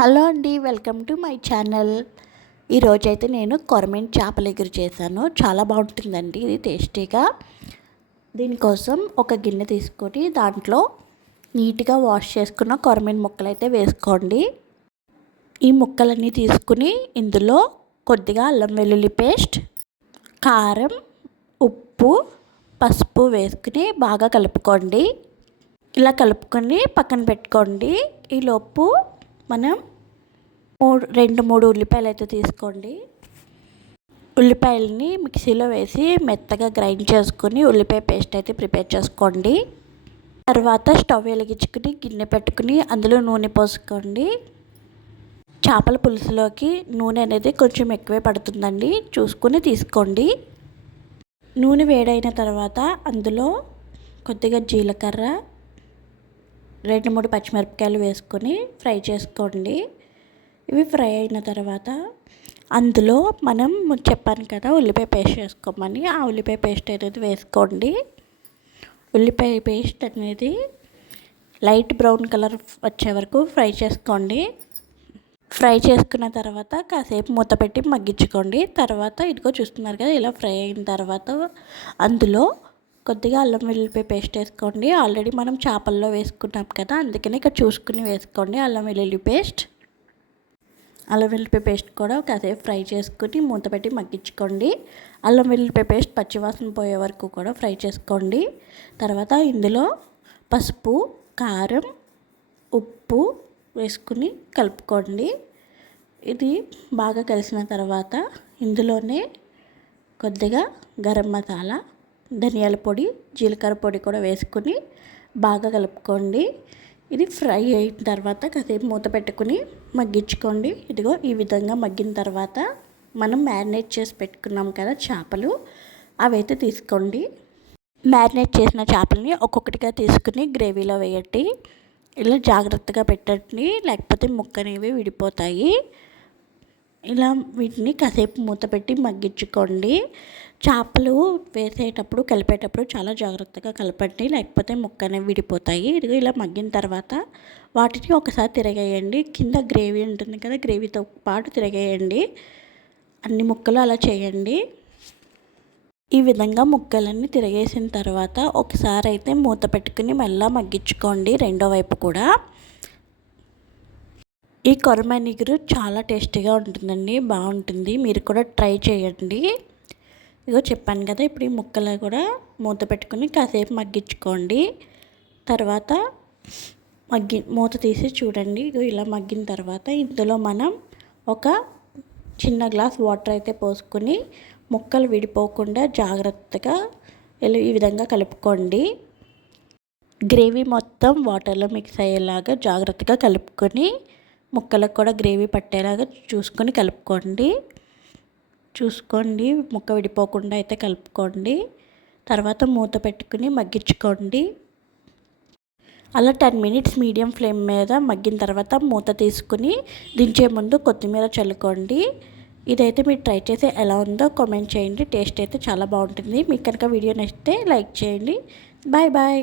Hello అండి, welcome to my channel. ఈరోజైతే నేను కొరమేను చేపల ఎగురు చేశాను. చాలా బాగుంటుందండి ఇది టేస్టీగా. దీనికోసం ఒక గిన్నె తీసుకొని దాంట్లో నీట్గా వాష్ చేసుకున్న కొరమేను ముక్కలు అయితే వేసుకోండి. ఈ ముక్కలన్నీ తీసుకుని ఇందులో కొద్దిగా అల్లం వెల్లుల్లి పేస్ట్, కారం, ఉప్పు, పసుపు వేసుకుని బాగా కలుపుకోండి. ఇలా కలుపుకొని పక్కన పెట్టుకోండి. ఈలోపు మనం 2-3 ఉల్లిపాయలు అయితే తీసుకోండి. ఉల్లిపాయలని మిక్సీలో వేసి మెత్తగా గ్రైండ్ చేసుకుని ఉల్లిపాయ పేస్ట్ అయితే ప్రిపేర్ చేసుకోండి. తర్వాత స్టవ్ వెలిగించుకుని గిన్నె పెట్టుకుని అందులో నూనె పోసుకోండి. చేపల పులుసులోకి నూనె అనేది కొంచెం ఎక్కువే పడుతుందండి, చూసుకుని తీసుకోండి. నూనె వేడైన తర్వాత అందులో కొద్దిగా జీలకర్ర, 2-3 పచ్చిమిరపకాయలు వేసుకొని ఫ్రై చేసుకోండి. ఇవి ఫ్రై అయిన తర్వాత అందులో మనం చెప్పాను కదా ఉల్లిపాయ పేస్ట్ వేసుకోమని, ఆ ఉల్లిపాయ పేస్ట్ అనేది వేసుకోండి. ఉల్లిపాయ పేస్ట్ అనేది లైట్ బ్రౌన్ కలర్ వచ్చే వరకు ఫ్రై చేసుకోండి. ఫ్రై చేసుకున్న తర్వాత కాసేపు మూత పెట్టి మగ్గించుకోండి. తర్వాత ఇదిగో చూస్తున్నారు కదా, ఇలా ఫ్రై అయిన తర్వాత అందులో కొద్దిగా అల్లం వెల్లుల్లిపాయ పేస్ట్ వేసుకోండి. ఆల్రెడీ మనం చేపల్లో వేసుకున్నాం కదా, అందుకని ఇక్కడ చూసుకుని వేసుకోండి అల్లం వెల్లుల్లి పేస్ట్. అల్లం వెల్లుల్లిపాయ పేస్ట్ కూడా కాసేపు ఫ్రై చేసుకుని మూత పెట్టి మగ్గించుకోండి. అల్లం వెల్లుల్లిపాయ పేస్ట్ పచ్చివాసన పోయే వరకు కూడా ఫ్రై చేసుకోండి. తర్వాత ఇందులో పసుపు, కారం, ఉప్పు వేసుకుని కలుపుకోండి. ఇది బాగా కలిసిన తర్వాత ఇందులోనే కొద్దిగా గరం మసాలా, ధనియాల పొడి, జీలకర్ర పొడి కూడా వేసుకుని బాగా కలుపుకోండి. ఇది ఫ్రై అయిన తర్వాత కాసేపు మూత పెట్టుకుని మగ్గించుకోండి. ఇదిగో ఈ విధంగా మగ్గిన తర్వాత మనం మ్యారినేట్ చేసి పెట్టుకున్నాం కదా చేపలు, అవైతే తీసుకోండి. మ్యారినేట్ చేసిన చేపలని ఒక్కొక్కటిగా తీసుకుని గ్రేవీలో వేయండి. ఇలా జాగ్రత్తగా పెట్టండి, లేకపోతే ముక్కనేవి విడిపోతాయి. ఇలా వీటిని కాసేపు మూత పెట్టి మగ్గించుకోండి. చేపలు వేసేటప్పుడు కలిపేటప్పుడు చాలా జాగ్రత్తగా కలపండి, లేకపోతే ముక్కనే విడిపోతాయి. ఇదిగో ఇలా మగ్గిన తర్వాత వాటిని ఒకసారి తిరగేయండి. కింద గ్రేవీ ఉంటుంది కదా, గ్రేవీతో పాటు తిరగేయండి. అన్ని ముక్కలు అలా చేయండి. ఈ విధంగా ముక్కలన్నీ తిరగేసిన తర్వాత ఒకసారి అయితే మూత పెట్టుకుని మెల్లగా మగ్గించుకోండి రెండో వైపు కూడా. ఈ కొరమేను ఎగురు చాలా టేస్టీగా ఉంటుందండి, బాగుంటుంది. మీరు కూడా ట్రై చేయండి. ఇదిగో చెప్పాను కదా, ఇప్పుడు ఈ ముక్కలు కూడా మూత పెట్టుకుని కాసేపు మగ్గించుకోండి. తర్వాత మూత తీసి చూడండి. ఇదిగో ఇలా మగ్గిన తర్వాత ఇందులో మనం ఒక చిన్న గ్లాస్ వాటర్ అయితే పోసుకొని ముక్కలు విడిపోకుండా జాగ్రత్తగా ఈ విధంగా కలుపుకోండి. గ్రేవీ మొత్తం వాటర్లో మిక్స్ అయ్యేలాగా జాగ్రత్తగా కలుపుకొని ముక్కలకు కూడా గ్రేవీ పట్టేలాగా చూసుకొని కలుపుకోండి. ముక్క విడిపోకుండా అయితే కలుపుకోండి. తర్వాత మూత పెట్టుకుని మగ్గించుకోండి. అలా 10 మినిట్స్ మీడియం ఫ్లేమ్ మీద మగ్గిన తర్వాత మూత తీసుకుని దించే ముందు కొత్తిమీర చల్లుకోండి. ఇదైతే మీరు ట్రై చేసి ఎలా ఉందో కామెంట్ చేయండి. టేస్ట్ అయితే చాలా బాగుంటుంది. మీకు కనుక వీడియో నచ్చితే లైక్ చేయండి. Bye bye.